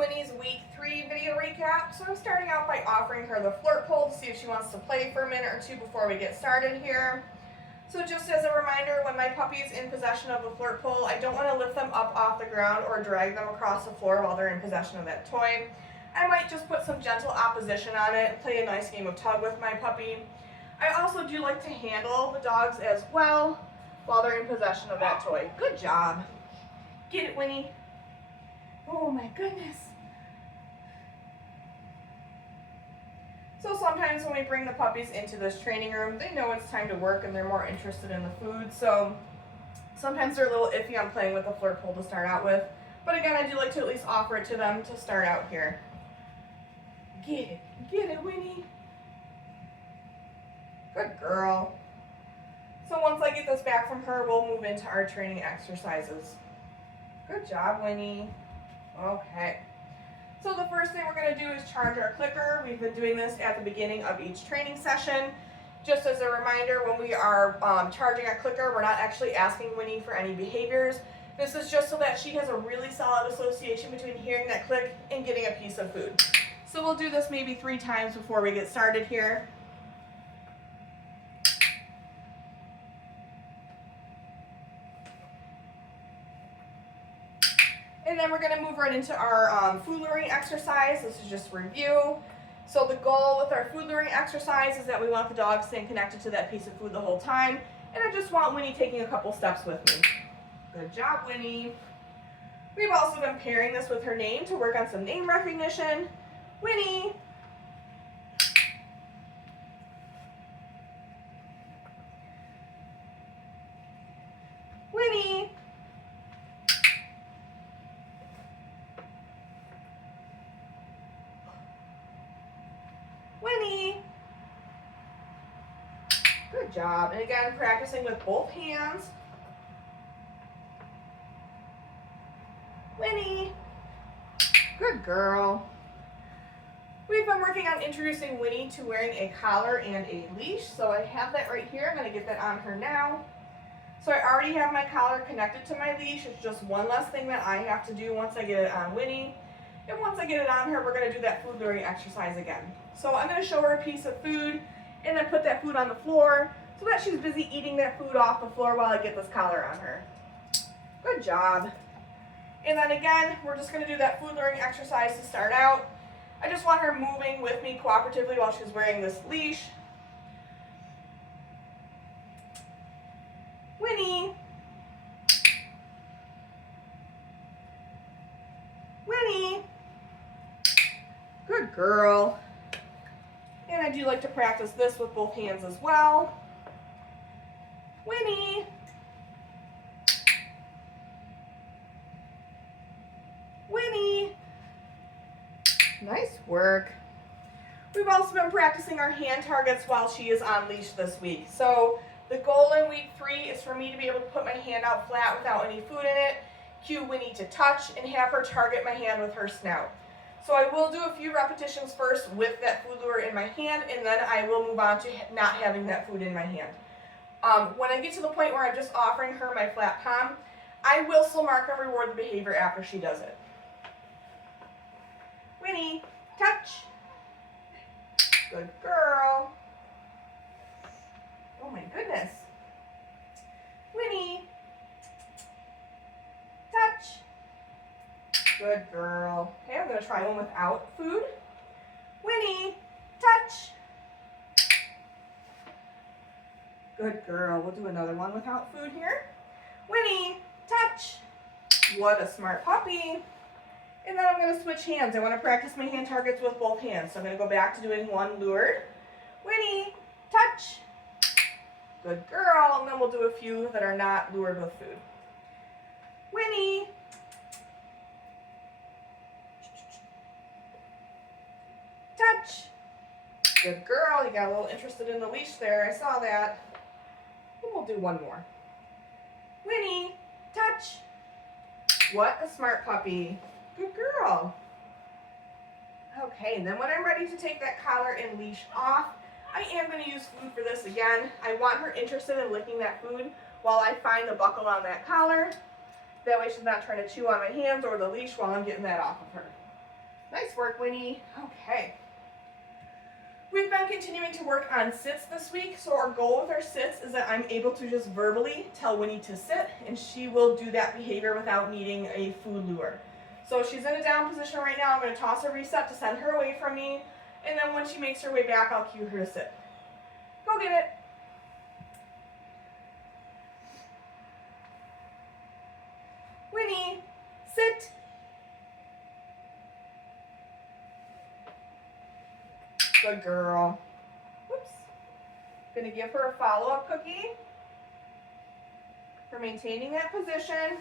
Winnie's week 3 video recap. So I'm starting out by offering her the flirt pole to see if she wants to play for a minute or two before we get started here. So just as a reminder, when my puppy is in possession of the flirt pole, I don't want to lift them up off the ground or drag them across the floor while they're in possession of that toy. I might just put some gentle opposition on it and play a nice game of tug with my puppy. I also do like to handle the dogs as well while they're in possession of that toy. Good job. Get it, Winnie. Oh my goodness. So sometimes when we bring the puppies into this training room, they know it's time to work and they're more interested in the food. So sometimes they're a little iffy on playing with the flirt pole to start out with. But again, I do like to at least offer it to them to start out here. Get it, Winnie. Good girl. So once I get this back from her, we'll move into our training exercises. Good job, Winnie. Okay. So the first thing we're going to do is charge our clicker. We've been doing this at the beginning of each training session. Just as a reminder, when we are charging our clicker, we're not actually asking Winnie for any behaviors. This is just so that she has a really solid association between hearing that click and getting a piece of food. So we'll do this maybe 3 times before we get started here. And then we're going to move right into our food luring exercise. This is just review. So the goal with our food luring exercise is that we want the dog staying connected to that piece of food the whole time. And I just want Winnie taking a couple steps with me. Good job, Winnie. We've also been pairing this with her name to work on some name recognition. Winnie. Winnie. Winnie. Good job. And again, practicing with both hands. Winnie. Good girl. We've been working on introducing Winnie to wearing a collar and a leash. So I have that right here. I'm going to get that on her now. So I already have my collar connected to my leash. It's just one less thing that I have to do once I get it on Winnie. And once I get it on her, we're going to do that food luring exercise again. So I'm going to show her a piece of food and then put that food on the floor so that she's busy eating that food off the floor while I get this collar on her. Good job. And then again, we're just going to do that food luring exercise to start out. I just want her moving with me cooperatively while she's wearing this leash. Winnie. Winnie. Good girl. And I do like to practice this with both hands as well. Winnie. Winnie. Nice work. We've also been practicing our hand targets while she is on leash this week. So the goal in week 3 is for me to be able to put my hand out flat without any food in it, cue Winnie to touch, and have her target my hand with her snout. So I will do a few repetitions first with that food lure in my hand, and then I will move on to not having that food in my hand. When I get to the point where I'm just offering her my flat palm, I will still mark and reward the behavior after she does it. Winnie, touch. Good girl. Oh my goodness. Winnie, touch. Good girl. Okay, I'm going to try one without food. Winnie, touch. Good girl. We'll do another one without food here. Winnie, touch. What a smart puppy. And then I'm going to switch hands. I want to practice my hand targets with both hands. So I'm going to go back to doing one lured. Winnie, touch. Good girl. And then we'll do a few that are not lured with food. Winnie. Touch. Good girl. You got a little interested in the leash there. I saw that. And we'll do one more. Winnie, touch. What a smart puppy. Good girl. Okay, and then when I'm ready to take that collar and leash off, I am going to use food for this again. I want her interested in licking that food while I find the buckle on that collar. That way she's not trying to chew on my hands or the leash while I'm getting that off of her. Nice work, Winnie. Okay. We've been continuing to work on sits this week, so our goal with our sits is that I'm able to just verbally tell Winnie to sit, and she will do that behavior without needing a food lure. So she's in a down position right now. I'm going to toss a reset to send her away from me, and then when she makes her way back, I'll cue her to sit. Go get it. Winnie, sit. Good girl. Whoops. Gonna give her a follow-up cookie for maintaining that position.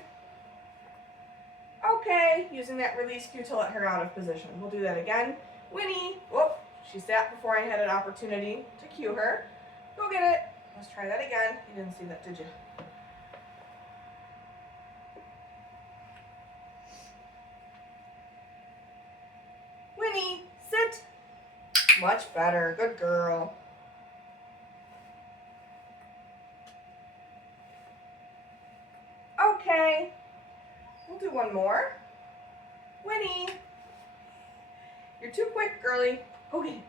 Okay, using that release cue to let her out of position. We'll do that again. Winnie, whoop, she sat before I had an opportunity to cue her. Go get it. Let's try that again. You didn't see that, did you? Winnie, sit. Much better. Good girl. Okay. We'll do one more. Winnie. You're too quick, girly. Go get it.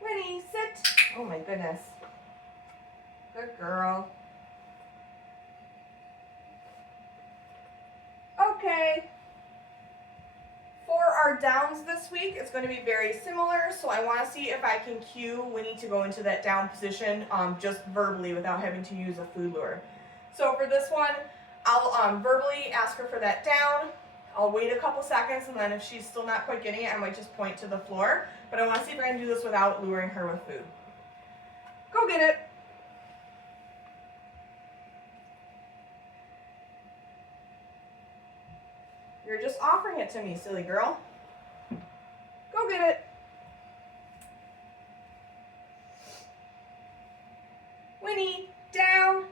Winnie, sit. Oh my goodness. Good girl. Okay. For our downs this week, it's going to be very similar, so I want to see if I can cue Winnie to go into that down position just verbally without having to use a food lure. So for this one, I'll verbally ask her for that down. I'll wait a couple seconds, and then if she's still not quite getting it, I might just point to the floor. But I want to see if I can do this without luring her with food. Go get it. You're just offering it to me, silly girl. Go get it. Winnie, down.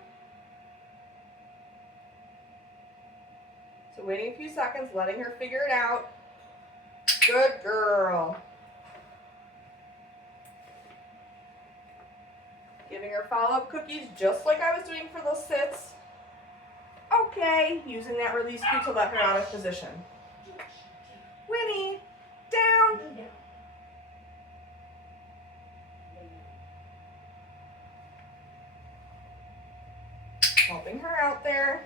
So waiting a few seconds, letting her figure it out. Good girl. Giving her follow-up cookies just like I was doing for those sits. Okay, using that release cue to let her out of position. Winnie, down. Helping her out there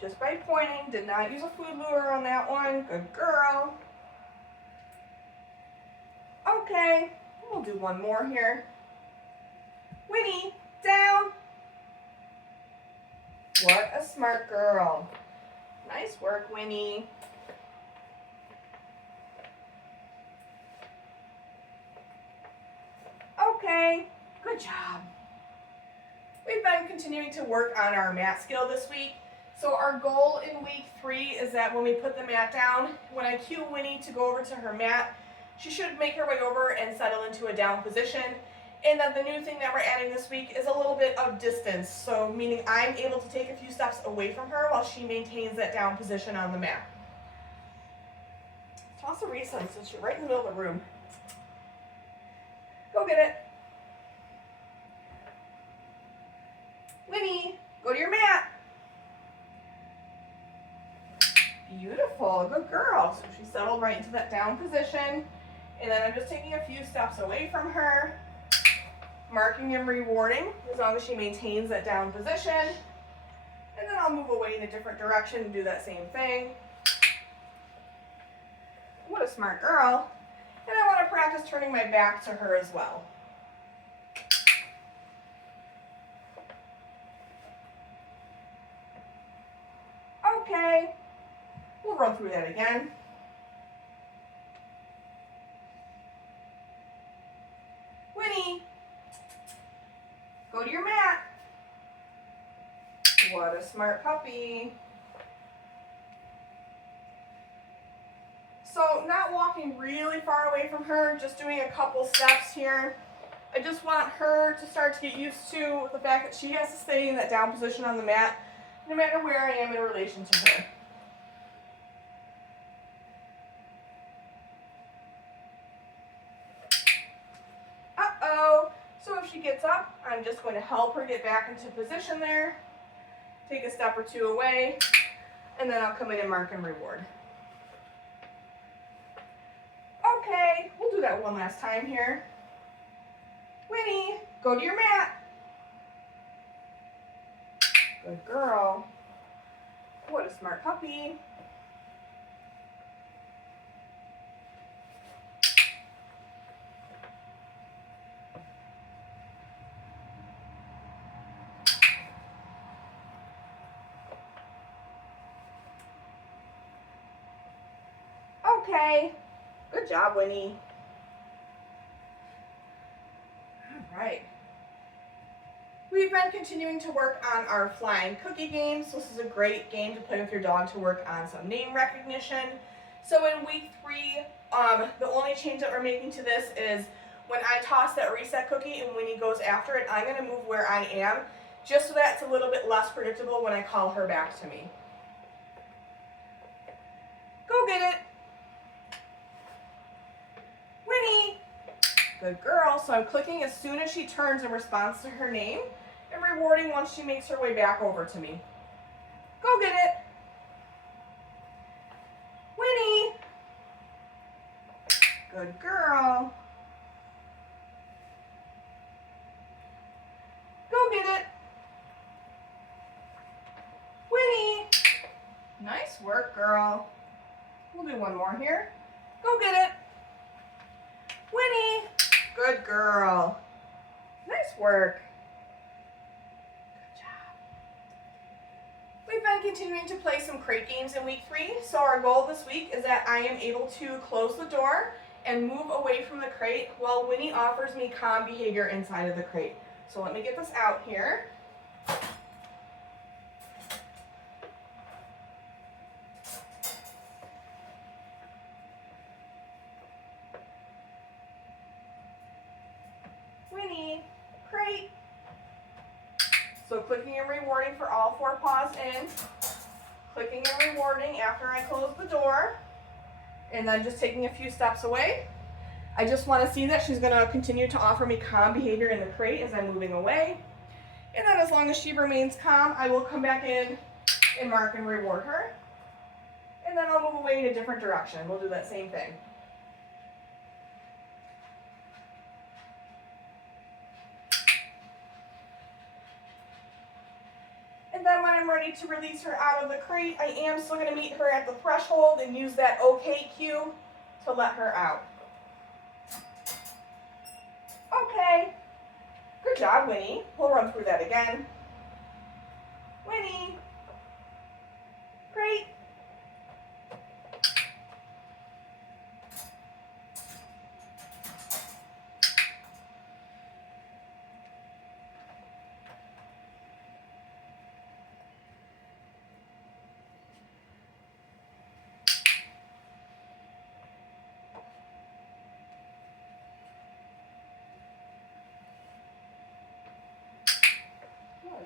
just by pointing. Did not use a food lure on that one. Good girl. Okay, we'll do one more here. Winnie, down. What a smart girl. Nice work, Winnie. Okay, good job. We've been continuing to work on our mat skill this week. So our goal in week 3 is that when we put the mat down, when I cue Winnie to go over to her mat, she should make her way over and settle into a down position. And then the new thing that we're adding this week is a little bit of distance. So meaning I'm able to take a few steps away from her while she maintains that down position on the mat. Toss a reset since you're right in the middle of the room. Go get it. Winnie, go to your mat. Beautiful, good girl. So she settled right into that down position. And then I'm just taking a few steps away from her. Marking and rewarding as long as she maintains that down position. And then I'll move away in a different direction and do that same thing. What a smart girl. And I want to practice turning my back to her as well. Okay, we'll run through that again. Winnie, go to your mat. What a smart puppy. So not walking really far away from her, just doing a couple steps here. I just want her to start to get used to the fact that she has to stay in that down position on the mat no matter where I am in relation to her. Uh-oh. So if she gets up, I'm just going to help her get back into position there. Take a step or two away, and then I'll come in and mark and reward. Okay, we'll do that one last time here. Winnie, go to your mat. Good girl. What a smart puppy. Okay, good job, Winnie. All right. We've been continuing to work on our flying cookie game. So this is a great game to play with your dog to work on some name recognition. So in week 3, the only change that we're making to this is when I toss that reset cookie and Winnie goes after it, I'm gonna move where I am, just so that it's a little bit less predictable when I call her back to me. Go get it. Winnie. Good girl. So I'm clicking as soon as she turns in response to her name, and rewarding once she makes her way back over to me. Go get it. Winnie. Good girl. Go get it. Winnie. Nice work, girl. We'll do one more here. Go get it. Winnie. Good girl. Nice work. Good job. We've been continuing to play some crate games in week 3. So our goal this week is that I am able to close the door and move away from the crate while Winnie offers me calm behavior inside of the crate. So let me get this out here. Winnie, crate. So clicking and rewarding for all 4 paws in, clicking and rewarding after I close the door, and then just taking a few steps away. I just want to see that she's going to continue to offer me calm behavior in the crate as I'm moving away. And then as long as she remains calm, I will come back in and mark and reward her. And then I'll move away in a different direction. We'll do that same thing. And then when I'm ready to release her out of the crate, I am still going to meet her at the threshold and use that OK cue to let her out. Okay. Good job, Winnie. We'll run through that again. Winnie. Crate.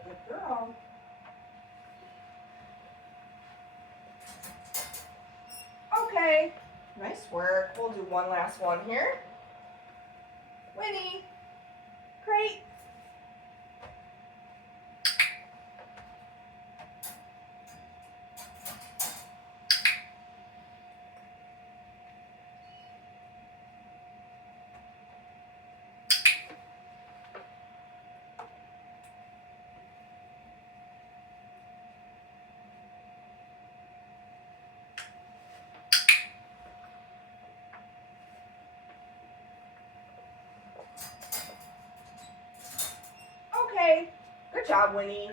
Good girl. Okay, nice work. We'll do one last one here. Winnie, crate. Okay, good job, Winnie.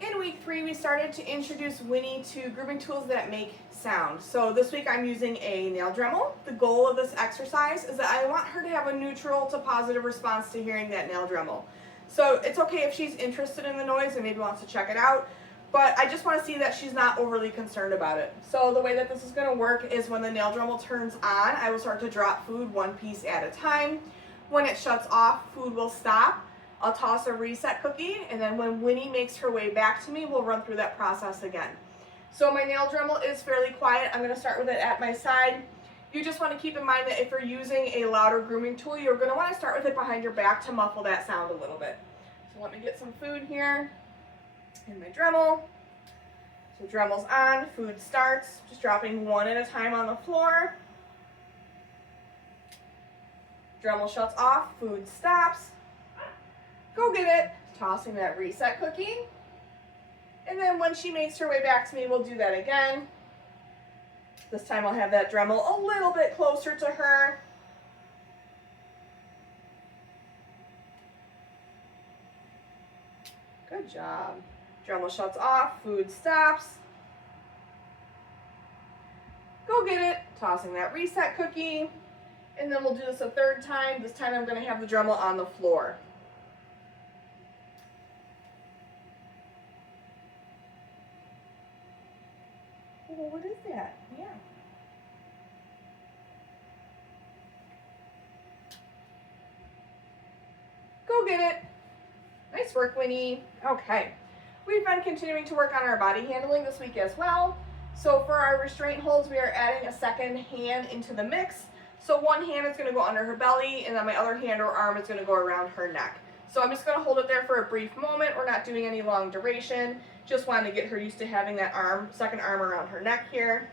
In week 3, we started to introduce Winnie to grooming tools that make sound. So this week I'm using a nail Dremel. The goal of this exercise is that I want her to have a neutral to positive response to hearing that nail Dremel. So it's okay if she's interested in the noise and maybe wants to check it out, but I just want to see that she's not overly concerned about it. So the way that this is going to work is when the nail Dremel turns on, I will start to drop food one piece at a time. When it shuts off, food will stop. I'll toss a reset cookie, and then when Winnie makes her way back to me, we'll run through that process again. So my nail Dremel is fairly quiet. I'm going to start with it at my side. You just want to keep in mind that if you're using a louder grooming tool, you're going to want to start with it behind your back to muffle that sound a little bit. So let me get some food here in my Dremel. So Dremel's on, food starts, just dropping one at a time on the floor. Dremel shuts off, food stops. Go get it, tossing that reset cookie. And then when she makes her way back to me, we'll do that again. This time I'll have that Dremel a little bit closer to her. Good job. Dremel shuts off, food stops. Go get it, tossing that reset cookie. And then we'll do this a third time. This time I'm going to have the Dremel on the floor. Oh, what is that? Yeah. Go get it. Nice work, Winnie. Okay. We've been continuing to work on our body handling this week as well. So for our restraint holds, we are adding a second hand into the mix. So one hand is going to go under her belly, and then my other hand or arm is going to go around her neck. So I'm just going to hold it there for a brief moment. We're not doing any long duration. Just wanted to get her used to having that second arm around her neck here.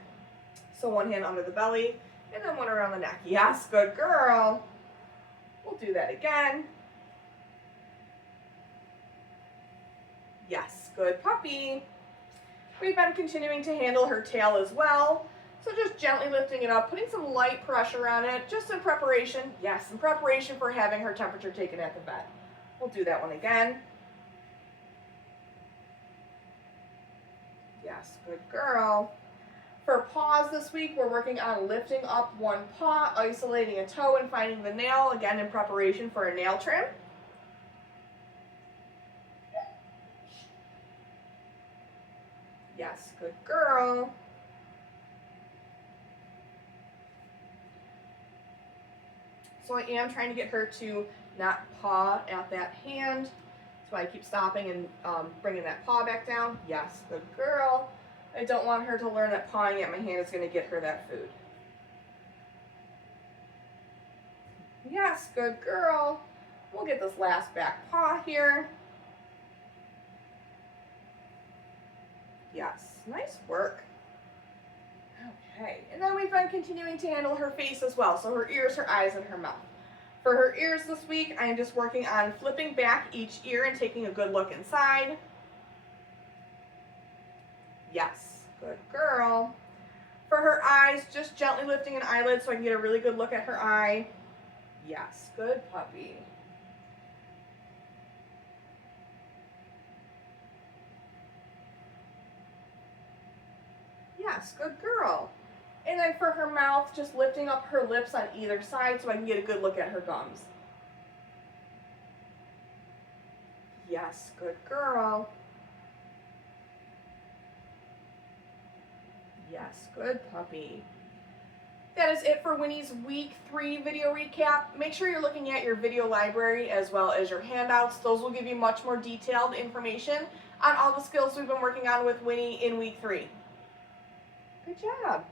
So one hand under the belly, and then one around the neck. Yes, good girl. We'll do that again. Yes, good puppy. We've been continuing to handle her tail as well. So just gently lifting it up, putting some light pressure on it, just in preparation, yes, in preparation for having her temperature taken at the vet. We'll do that one again. Yes, good girl. For paws this week, we're working on lifting up one paw, isolating a toe, and finding the nail, again in preparation for a nail trim. Yes, good girl. So I am trying to get her to not paw at that hand. So I keep stopping and bringing that paw back down. Yes, good girl. I don't want her to learn that pawing at my hand is going to get her that food. Yes, good girl. We'll get this last back paw here. Yes, nice work. Okay, and then we've been continuing to handle her face as well, so her ears, her eyes, and her mouth. For her ears this week, I am just working on flipping back each ear and taking a good look inside. Yes, good girl. For her eyes, just gently lifting an eyelid so I can get a really good look at her eye. Yes, good puppy. Yes, good girl. And then for her mouth, just lifting up her lips on either side so I can get a good look at her gums. Yes, good girl. Yes, good puppy. That is it for Winnie's week 3 video recap. Make sure you're looking at your video library as well as your handouts. Those will give you much more detailed information on all the skills we've been working on with Winnie in week 3. Good job.